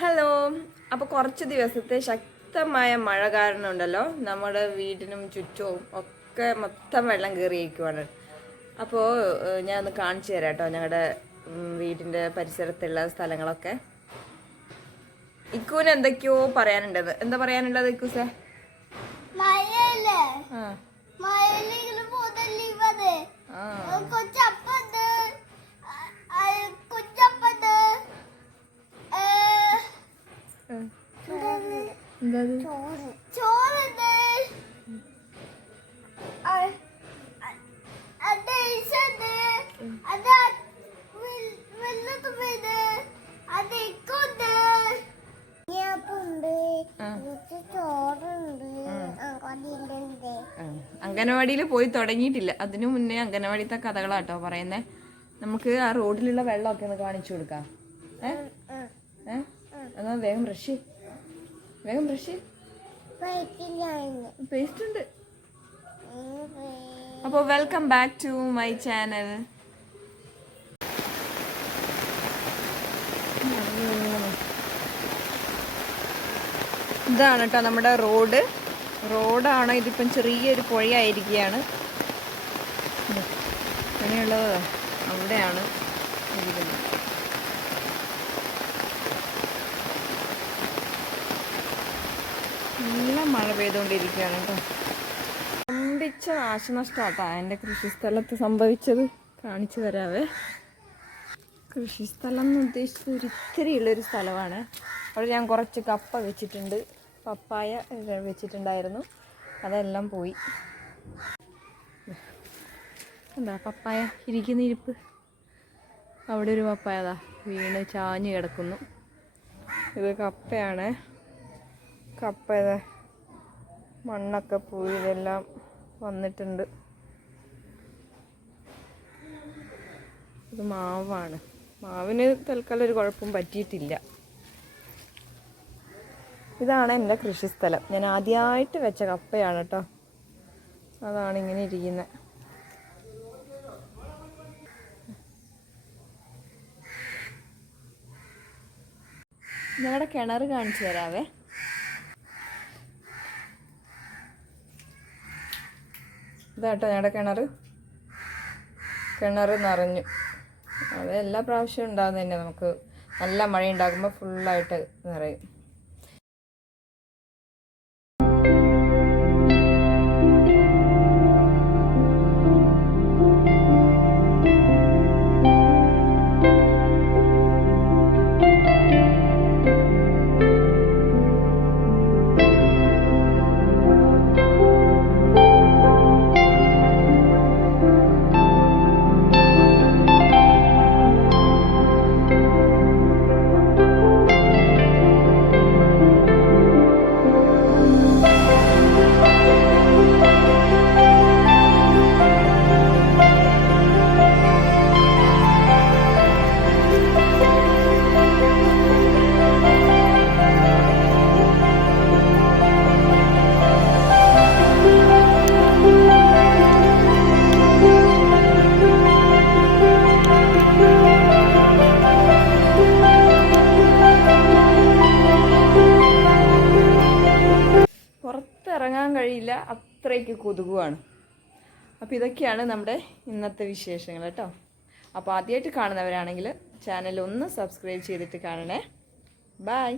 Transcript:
Hello. അപ്പോൾ കുറച്ച് ദിവസത്തെ ശക്തമായ മഴ കാരണം ഉണ്ടല്ലോ നമ്മുടെ വീടിനും ചുറ്റും ഒക്കെ മൊത്തം വെള്ളം കയറിയിരിക്കുവാണ്. അപ്പോൾ ഞാൻ ഒന്ന് കാണിച്ചു തരാം കേട്ടോ ഞങ്ങളുടെ വീടിൻ്റെ പരിസരത്തുള്ള സ്ഥലങ്ങളൊക്കെ. ഇക്കൂന് എന്തൊക്കെയോ പറയാനുണ്ടത്. എന്താ പറയാനുള്ളത് ഇക്കൂസേ? അംഗനവാടിയിൽ പോയി തുടങ്ങിയിട്ടില്ല. അതിനു മുന്നേ അംഗനവാടിത്തെ കഥകളാട്ടോ പറയുന്നേ. നമുക്ക് ആ റോഡിലുള്ള വെള്ളമൊക്കെ ഒന്ന് കാണിച്ചു കൊടുക്കാം. എന്നാ വേഗം ബ്രഷ് പേസ്റ്റ് ഉണ്ട്. അപ്പോൾ welcome back to my channel. ഇതാണ് കേട്ടോ നമ്മുടെ റോഡാണ്. ഇതിപ്പം ചെറിയൊരു പുഴയായിരിക്കുകയാണ്. അങ്ങനെയുള്ളത് അവിടെയാണ് ഇരിക്കുന്നത്. നല്ല മഴ പെയ്തുകൊണ്ടിരിക്കുകയാണ് കേട്ടോ. സംഭവിച്ച നാശനഷ്ടമാട്ടോ എൻ്റെ കൃഷിസ്ഥലത്ത് സംഭവിച്ചത്. കാണിച്ചു തരാവേ. കൃഷിസ്ഥലം എന്ന് ഉദ്ദേശിച്ചത് ഒരിത്തിരിയുള്ളൊരു സ്ഥലമാണ്. അവിടെ ഞാൻ കുറച്ച് കപ്പ വെച്ചിട്ടുണ്ട്, പപ്പായ വെച്ചിട്ടുണ്ടായിരുന്നു. അതെല്ലാം പോയി. എന്താ പപ്പായ ഇരിക്കുന്ന ഇരിപ്പ്. അവിടെ ഒരു പപ്പായ അതാ വീണ് ചാഞ്ഞ് കിടക്കുന്നു. ഇത് കപ്പയാണ്. കപ്പ മണ്ണൊക്കെ പോയി ഇതെല്ലാം വന്നിട്ടുണ്ട്. ഇത് മാവാണ്. മാവിന് തൽക്കാലം ഒരു കുഴപ്പം പറ്റിയിട്ടില്ല. ഇതാണ് എൻ്റെ കൃഷിസ്ഥലം. ഞാൻ ആദ്യമായിട്ട് വെച്ച കപ്പയാണ് കേട്ടോ. അതാണ് ഇങ്ങനെ ഇരിക്കുന്നത്. ഞങ്ങളുടെ കിണർ കാണിച്ചു തരാവേ. ഇതാട്ടോ ഞങ്ങളുടെ കിണർ നിറഞ്ഞു. അത് എല്ലാ പ്രാവശ്യവും ഉണ്ടാകുന്ന തന്നെ. നമുക്ക് നല്ല മഴ ഉണ്ടാകുമ്പോൾ ഫുള്ളായിട്ട് നിറയും. പുറത്തിറങ്ങാൻ കഴിയില്ല, അത്രയ്ക്ക് കൊതുകുമാണ്. അപ്പോൾ ഇതൊക്കെയാണ് നമ്മുടെ ഇന്നത്തെ വിശേഷങ്ങൾ കേട്ടോ. അപ്പോൾ ആദ്യമായിട്ട് കാണുന്നവരാണെങ്കിൽ ചാനൽ ഒന്ന് സബ്സ്ക്രൈബ് ചെയ്തിട്ട് കാണണേ. ബൈ.